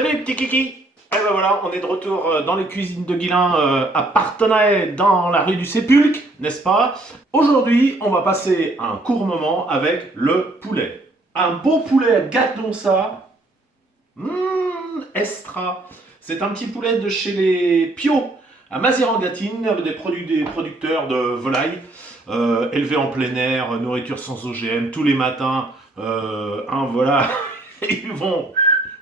Salut petit kiki. Et ben voilà, on est de retour dans les cuisines de Guilain à Parthenay, dans la rue du Sépulcre, n'est-ce pas? Aujourd'hui, on va passer un court moment avec le poulet. Un beau poulet, gâtons ça. Estra. C'est un petit poulet de chez les Pio, à Mazières-en-Gâtine, des producteurs de volailles, élevés en plein air, nourriture sans OGM, tous les matins. Voilà, ils vont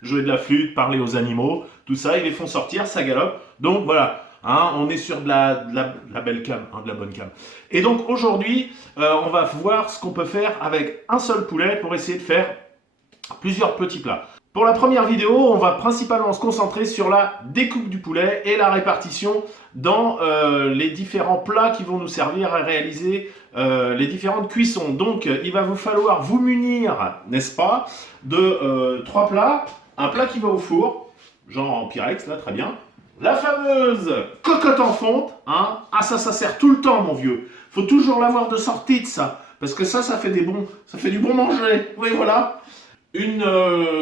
jouer de la flûte, parler aux animaux, tout ça, ils les font sortir, ça galope. Donc voilà, hein, on est sur de la belle cam, hein, de la bonne cam. Et donc aujourd'hui, on va voir ce qu'on peut faire avec un seul poulet pour essayer de faire plusieurs petits plats. Pour la première vidéo, on va principalement se concentrer sur la découpe du poulet et la répartition dans les différents plats qui vont nous servir à réaliser les différentes cuissons. Donc, il va vous falloir vous munir, n'est-ce pas, de trois plats. Un plat qui va au four, genre en Pyrex, là, très bien. La fameuse cocotte en fonte, hein. Ah, ça sert tout le temps, mon vieux. Faut toujours l'avoir de sortie de ça, parce que ça fait ça fait du bon manger. Oui, voilà. Une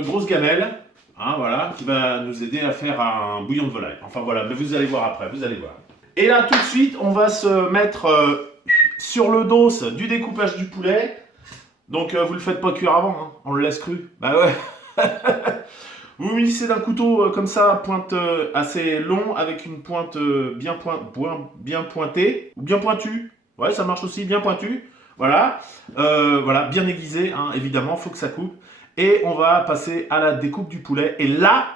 grosse gamelle, hein, voilà, qui va nous aider à faire un bouillon de volaille. Enfin voilà, mais vous allez voir après, vous allez voir. Et là, tout de suite, on va se mettre sur le dos du découpage du poulet. Donc, vous le faites pas cuire avant, hein, on le laisse cru. Bah ouais. Vous munissez d'un couteau comme ça, pointe assez long, avec une pointe bien pointée, ou bien pointue. Ouais, ça marche aussi, bien pointue. Voilà, voilà, bien aiguisé, hein, évidemment, faut que ça coupe. Et on va passer à la découpe du poulet. Et là,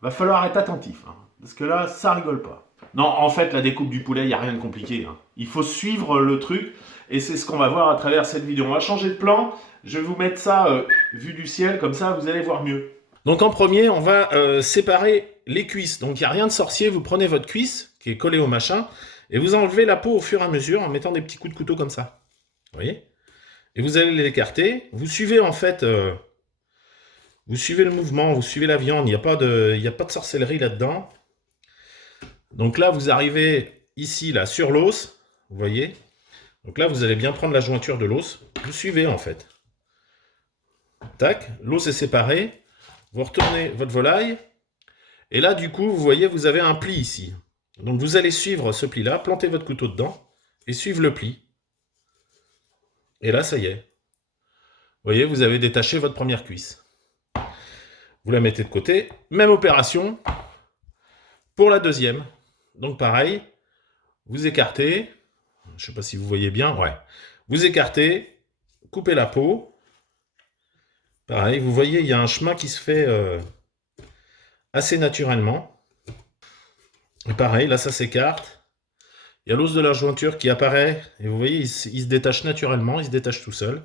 va falloir être attentif, hein, parce que là, ça rigole pas. Non, en fait, la découpe du poulet, il n'y a rien de compliqué, hein. Il faut suivre le truc, et c'est ce qu'on va voir à travers cette vidéo. On va changer de plan, je vais vous mettre ça vue du ciel, comme ça, vous allez voir mieux. Donc en premier, on va séparer les cuisses. Donc il n'y a rien de sorcier, vous prenez votre cuisse, qui est collée au machin, et vous enlevez la peau au fur et à mesure en mettant des petits coups de couteau comme ça. Vous voyez? Et vous allez l'écarter. Vous suivez en fait... vous suivez le mouvement, vous suivez la viande, il n'y a pas de sorcellerie là-dedans. Donc là, vous arrivez ici, là, sur l'os, vous voyez. Donc là, vous allez bien prendre la jointure de l'os. Vous suivez, en fait. Tac, l'os est séparé. Vous retournez votre volaille. Et là, du coup, vous voyez, vous avez un pli ici. Donc vous allez suivre ce pli-là, planter votre couteau dedans, et suivre le pli. Et là, ça y est. Vous voyez, vous avez détaché votre première cuisse. Vous la mettez de côté. Même opération pour la deuxième. Donc pareil, vous écartez. Je ne sais pas si vous voyez bien. Ouais. Vous écartez, coupez la peau. Pareil, vous voyez, il y a un chemin qui se fait assez naturellement. Et pareil, là, ça s'écarte. Il y a l'os de la jointure qui apparaît. Et vous voyez, il se détache naturellement. Il se détache tout seul.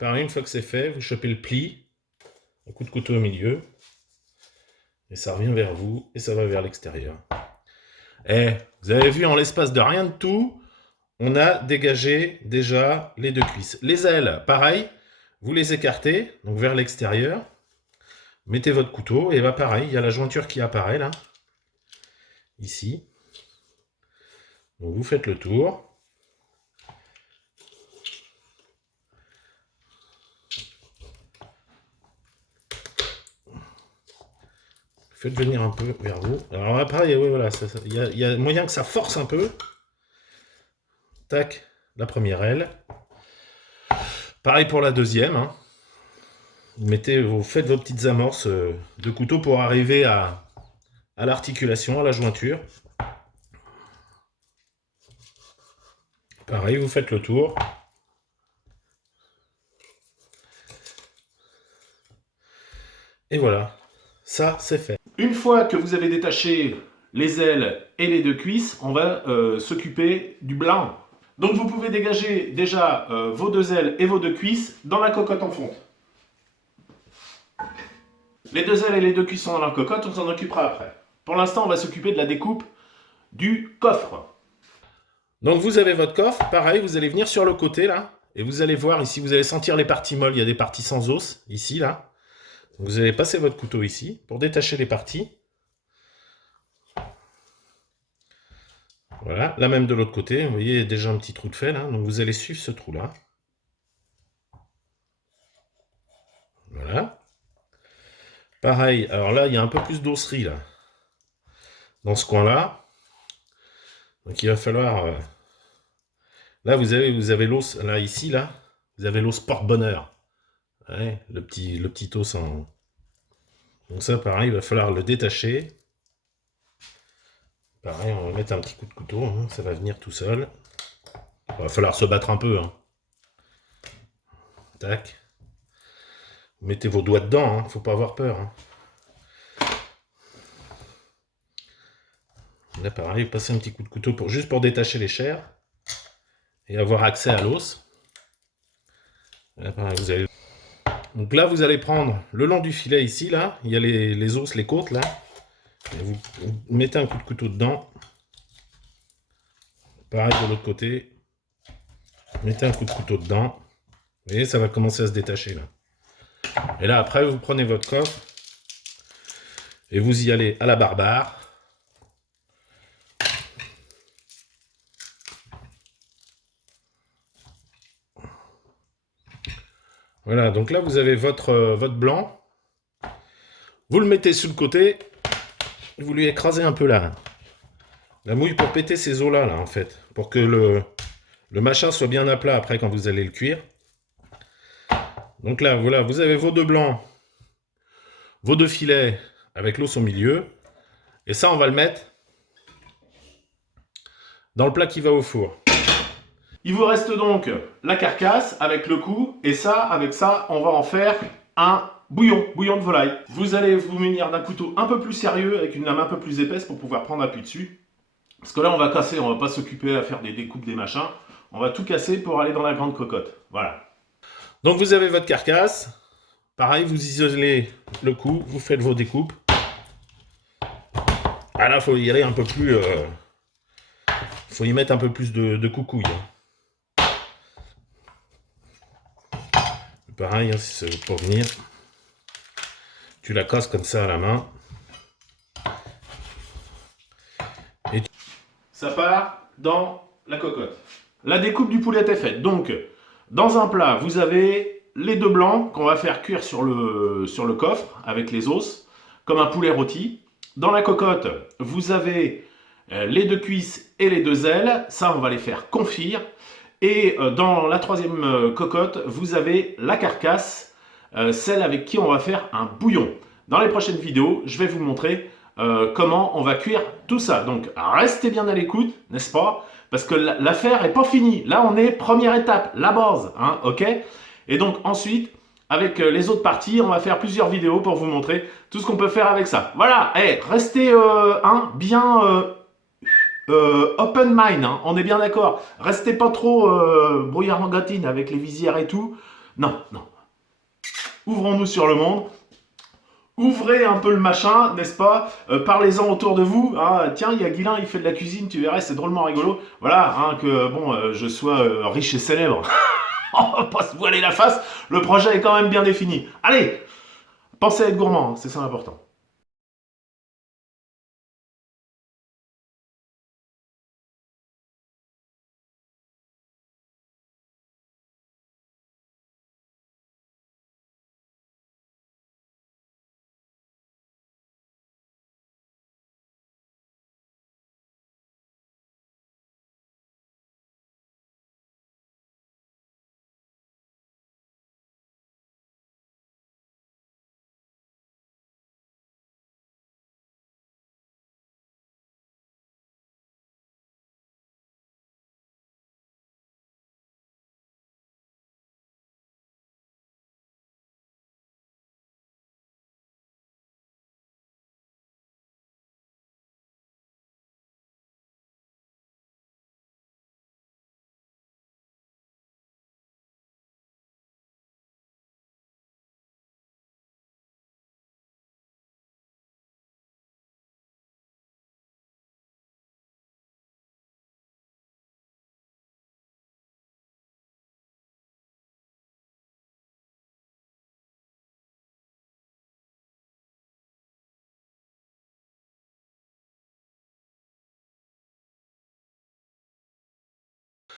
Pareil, une fois que c'est fait, vous chopez le pli. Un coup de couteau au milieu. Et ça revient vers vous. Et ça va vers l'extérieur. Et vous avez vu, en l'espace de rien de tout, on a dégagé déjà les deux cuisses. Les ailes, pareil, vous les écartez, donc vers l'extérieur. Mettez votre couteau, et bah pareil, il y a la jointure qui apparaît là, ici. Donc vous faites le tour. Faites venir un peu vers vous. Alors là, pareil, ouais, voilà, il y a moyen que ça force un peu. Tac, la première aile. Pareil pour la deuxième. Hein. Vous faites vos petites amorces de couteau pour arriver à l'articulation, à la jointure. Pareil, vous faites le tour. Et voilà, ça c'est fait. Une fois que vous avez détaché les ailes et les deux cuisses, on va s'occuper du blanc. Donc vous pouvez dégager déjà vos deux ailes et vos deux cuisses dans la cocotte en fonte. Les deux ailes et les deux cuisses sont dans la cocotte, on s'en occupera après. Pour l'instant, on va s'occuper de la découpe du coffre. Donc vous avez votre coffre, pareil, vous allez venir sur le côté là, et vous allez voir ici, vous allez sentir les parties molles, il y a des parties sans os, ici là. Vous allez passer votre couteau ici, pour détacher les parties. Voilà, là même de l'autre côté, vous voyez, il y a déjà un petit trou de fait là, donc vous allez suivre ce trou là. Voilà. Pareil, alors là, il y a un peu plus d'osserie, là, dans ce coin-là. Donc il va falloir... Là, vous avez l'os, là, ici, là, vous avez l'os porte-bonheur. Ouais, le petit os en... Donc ça, pareil, il va falloir le détacher. Pareil, on va mettre un petit coup de couteau, hein, ça va venir tout seul. Il va falloir se battre un peu. Hein. Tac. Vous mettez vos doigts dedans, hein, faut pas avoir peur. Hein. Là, pareil, passez un petit coup de couteau juste pour détacher les chairs et avoir accès à l'os. Là, pareil, donc là, vous allez prendre le long du filet ici, là, il y a les os, les côtes, là. Et vous mettez un coup de couteau dedans. Pareil de l'autre côté. Mettez un coup de couteau dedans. Vous voyez, ça va commencer à se détacher, là. Et là, après, vous prenez votre coffre et vous y allez à la barbare. Voilà, donc là, vous avez votre blanc. Vous le mettez sur le côté. Vous lui écrasez un peu la mouille pour péter ces os-là, là, en fait. Pour que le machin soit bien à plat après quand vous allez le cuire. Donc là, voilà, vous avez vos deux blancs, vos deux filets avec l'os au milieu. Et ça, on va le mettre dans le plat qui va au four. Il vous reste donc la carcasse avec le cou. Et ça, avec ça, on va en faire un bouillon de volaille. Vous allez vous munir d'un couteau un peu plus sérieux avec une lame un peu plus épaisse pour pouvoir prendre appui dessus. Parce que là, on va casser, on va pas s'occuper à faire des découpes, des machins. On va tout casser pour aller dans la grande cocotte. Voilà. Donc vous avez votre carcasse. Pareil, vous isolez le cou, vous faites vos découpes. Ah là, il faut y aller un peu plus... faut y mettre un peu plus de coucouille. Pareil, hein, si ça veut pas venir. Tu la casses comme ça à la main. Et ça part dans la cocotte. La découpe du poulet est faite. Donc, dans un plat, vous avez les deux blancs qu'on va faire cuire sur le coffre avec les os, comme un poulet rôti. Dans la cocotte, vous avez les deux cuisses et les deux ailes. Ça, on va les faire confire. Et dans la troisième cocotte, vous avez la carcasse, celle avec qui on va faire un bouillon. Dans les prochaines vidéos, je vais vous montrer comment on va cuire tout ça. Donc, restez bien à l'écoute, n'est-ce pas? Parce que l'affaire n'est pas finie. Là, on est première étape, la base, hein, ok? Et donc, ensuite, avec les autres parties, on va faire plusieurs vidéos pour vous montrer tout ce qu'on peut faire avec ça. Voilà, hey, restez bien... open mind, hein, on est bien d'accord. Restez pas trop brouillard en gatine avec les visières et tout. Non, non. Ouvrons-nous sur le monde. Ouvrez un peu le machin, n'est-ce pas? Parlez-en autour de vous. Hein. Tiens, il y a Guilain, il fait de la cuisine, tu verrais, c'est drôlement rigolo. Voilà, hein, que bon, je sois riche et célèbre. On va pas se voiler la face. Le projet est quand même bien défini. Allez, pensez à être gourmand, hein, c'est ça l'important.